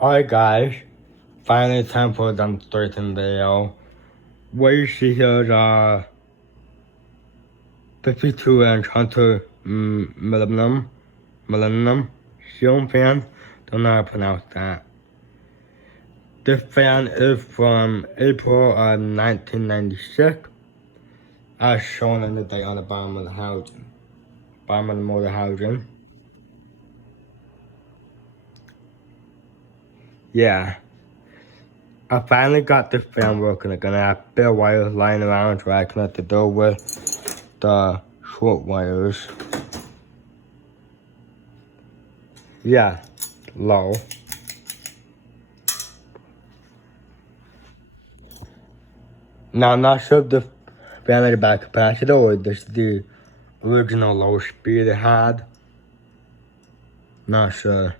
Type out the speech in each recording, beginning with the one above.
Alright guys, finally time for the demonstration video. What you see here is a 52-inch Hunter Millennium ceiling fan. Don't know how to pronounce that. This fan is from April of 1996, as shown in the date on the bottom of the housing. Bottom of the motor housing. Yeah. I finally got this fan working again. I have bare wires lying around so I connect the door with the short wires. Yeah, low. Now I'm not sure if the fan had a bad capacitor or this is the original low speed it had. Not sure.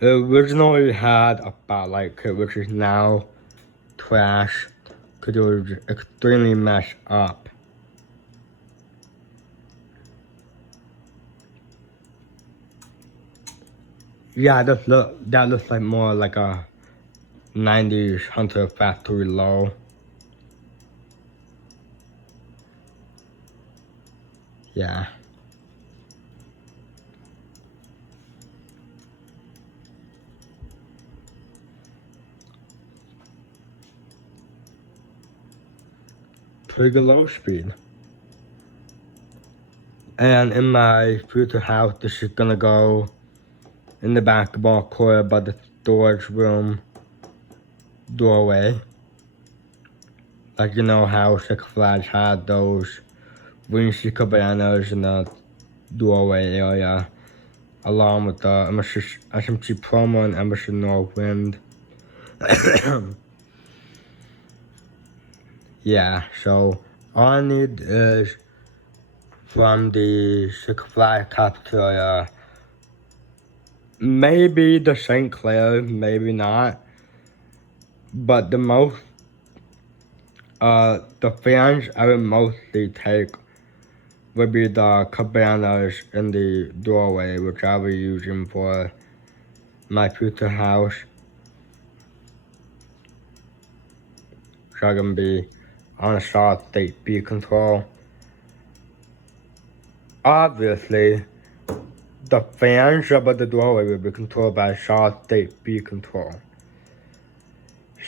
It originally had a spotlight kit, which is now trash because it was extremely messed up. Yeah, that looks like more like a 90s Hunter factory low. Yeah. Pretty good low speed. And in my future house, this is gonna go in the basketball court by the storage room doorway. Like, you know how Six Flags had those windshield cabanas in the doorway area, along with the SMC Promo and Emerson Northwind. Yeah, so all I need is from the Six Flags cafeteria, maybe the St. Clair, maybe not, but the fans I would mostly take would be the cabanas in the doorway, which I'll be using for my future house. So I'm gonna be on a solid state speed control. Obviously, the fans above the doorway will be controlled by solid state speed control.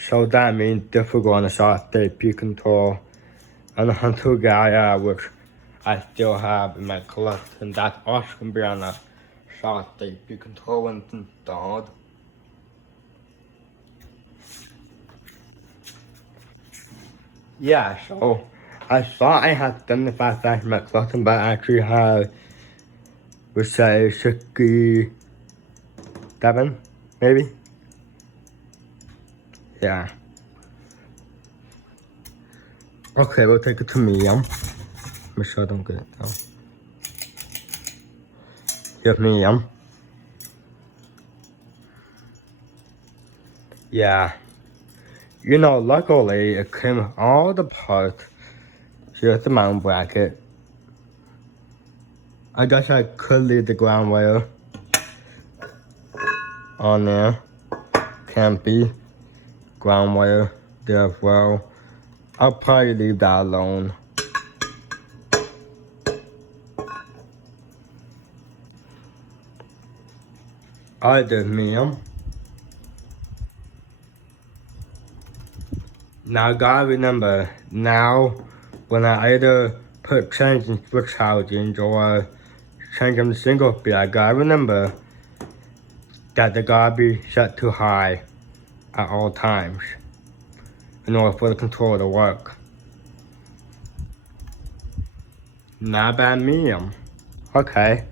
So that means this will go on a solid state speed control and the Hunter Gaia, which I still have in my collection, that's also going to be on a solid state speed control when it's installed. Yeah, so I thought I had 75 facts in my collection, but I actually have, let's say, 67, maybe? Yeah. Okay, we'll take it to medium. Make sure I don't get it down. Here's medium. Yeah. You know, luckily, it came with all the parts. Here's the mount bracket. I guess I could leave the ground wire on there. Can't be. Ground wire there as well. I'll probably leave that alone. Alright, there's medium. Now, gotta remember, now, when I either change in switch housings or change them to single speed, I gotta remember that they gotta be set to high at all times in order for the controller to work. Not bad medium. Okay.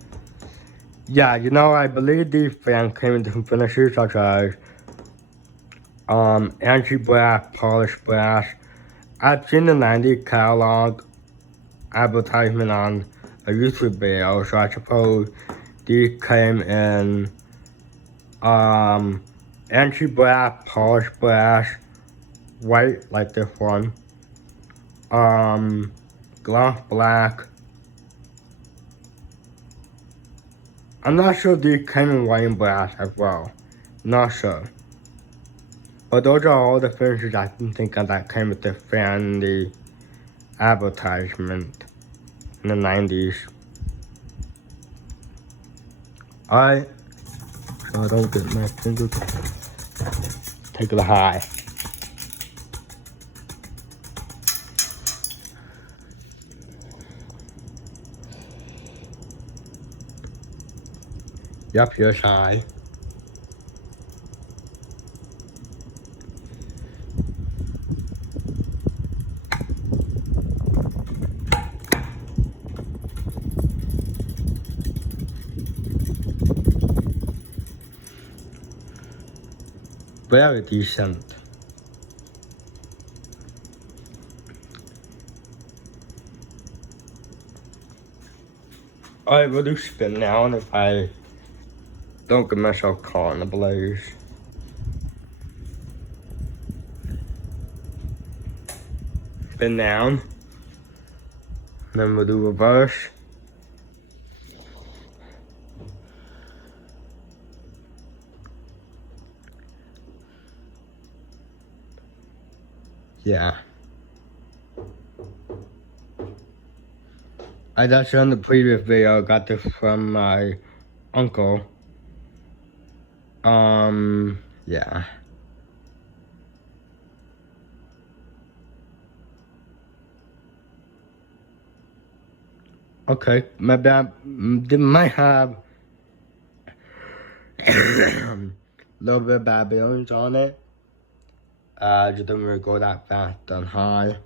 Yeah, you know, I believe these fans came in different finishes such as anti-brass, polished brass. I've seen the 90s catalog advertisement on a YouTube video, so I suppose these came in anti-brass, polished brass, white like this one, gloss black. I'm not sure these came in white and brass as well. Not sure. But those are all the finishes I can think of that came with the Fanny advertisement in the 90s. Alright, so I don't get my finger. Take it high. Yep, here's high. Very decent. Alright, we'll do spin now, and if I don't get myself caught in the blaze. Spin down. Then we'll do reverse. Yeah. I just in the previous video got this from my uncle. Yeah. Okay, maybe they might have a little bit of bad bearings on it. Just didn't really go that fast and high.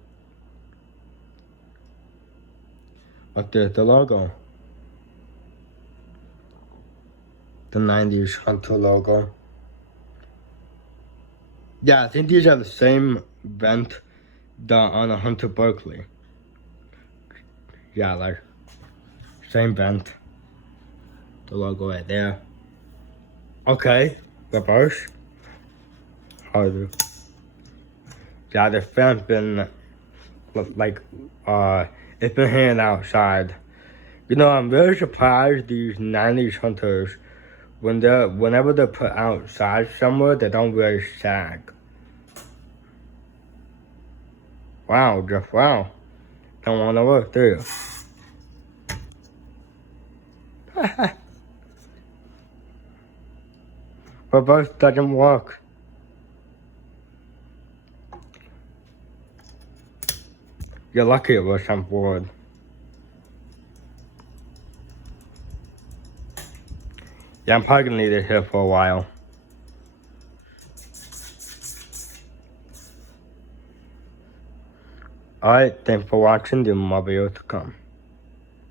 But there's the logo. The 90s Hunter logo. Yeah, I think these are the same vent done on a Hunter Berkeley. Yeah, like same vent. The logo right there. Okay, reverse. Harder. Yeah, the fan's been like it's been hanging outside. You know, I'm very surprised these 90s Hunters, whenever they're put outside somewhere, they don't really sag. Wow, just wow. Don't want to work, do you? Reverse doesn't work. You're lucky it was on board. Yeah, I'm probably gonna leave it here for a while. Alright, thanks for watching. There's more videos to come.